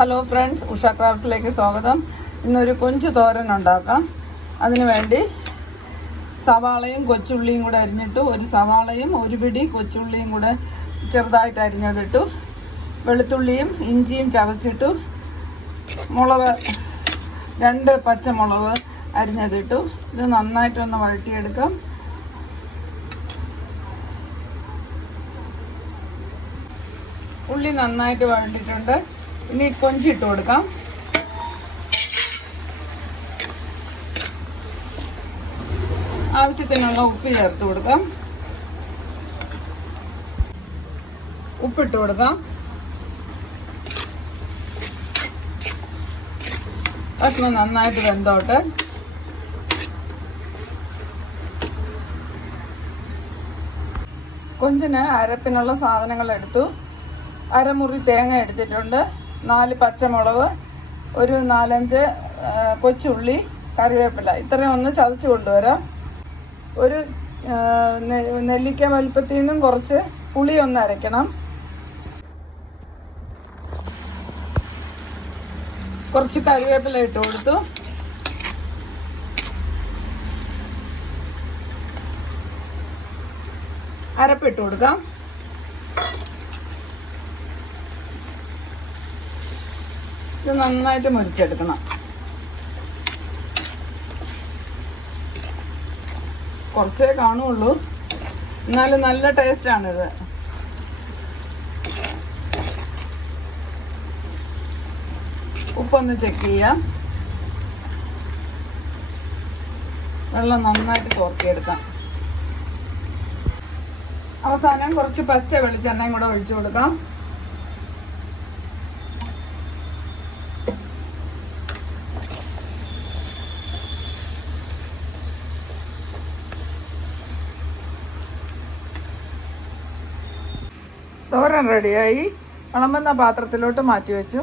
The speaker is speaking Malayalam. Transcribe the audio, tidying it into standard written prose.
ഹലോ ഫ്രണ്ട്സ്, ഉഷ ക്രാഫ്റ്റ്സിലേക്ക് സ്വാഗതം. ഇന്നൊരു കൊഞ്ച് തോരൻ ഉണ്ടാക്കാം. അതിനു വേണ്ടി സവാളയും കൊച്ചുള്ളിയും കൂടെ അരിഞ്ഞിട്ടു, ഒരു സവാളയും ഒരു പിടി കൊച്ചുള്ളിയും കൂടെ ചെറുതായിട്ട് അരിഞ്ഞതിട്ടു, വെളുത്തുള്ളിയും ഇഞ്ചിയും ചതച്ചിട്ടു, മുളക് 2 പച്ചമുളക് അരിഞ്ഞതിട്ടു. ഇത് നന്നായിട്ടൊന്ന് വഴറ്റിയെടുക്കാം. ഉള്ളി നന്നായിട്ട് വഴണ്ടിട്ടുണ്ട്. ഇനി കൊഞ്ചിട്ട് കൊടുക്കാം. ആവശ്യത്തിനുള്ള ഉപ്പ് ചേർത്ത് കൊടുക്കാം. ഉപ്പിട്ട് കൊടുക്കാം. കഷ്ണം നന്നായിട്ട് വെന്തോട്ടെ. കൊഞ്ചിന് അരപ്പിനുള്ള സാധനങ്ങൾ എടുത്തു. അരമുറി തേങ്ങ എടുത്തിട്ടുണ്ട്, 4 പച്ചമുളക്, ഒരു 4-5 കൊച്ചുള്ളി, കറിവേപ്പില. ഇത്രയും ഒന്ന് ചതച്ച് കൊണ്ടുവരാം. ഒരു നെല്ലിക്ക വലിപ്പത്തിൽ നിന്നും കുറച്ച് പുളി ഒന്ന് അരയ്ക്കണം. കുറച്ച് കറിവേപ്പില ഇട്ട് കൊടുത്തു. അരപ്പിട്ട് കൊടുക്കാം. ഇത് നന്നായിട്ട് മുരിച്ചെടുക്കണം. കുറച്ചേ കാണുള്ളൂ, എന്നാലും നല്ല ടേസ്റ്റാണിത്. ഉപ്പൊന്ന് ചെക്ക് ചെയ്യാം. വെള്ളം നന്നായിട്ട് കോർത്തിയെടുക്കാം. അവസാനം കുറച്ച് പച്ച വെളിച്ചെണ്ണയും കൂടെ ഒഴിച്ചു കൊടുക്കാം. തോരൻ റെഡിയായി. വിളമ്പുന്ന പാത്രത്തിലോട്ട് മാറ്റി വെച്ചു.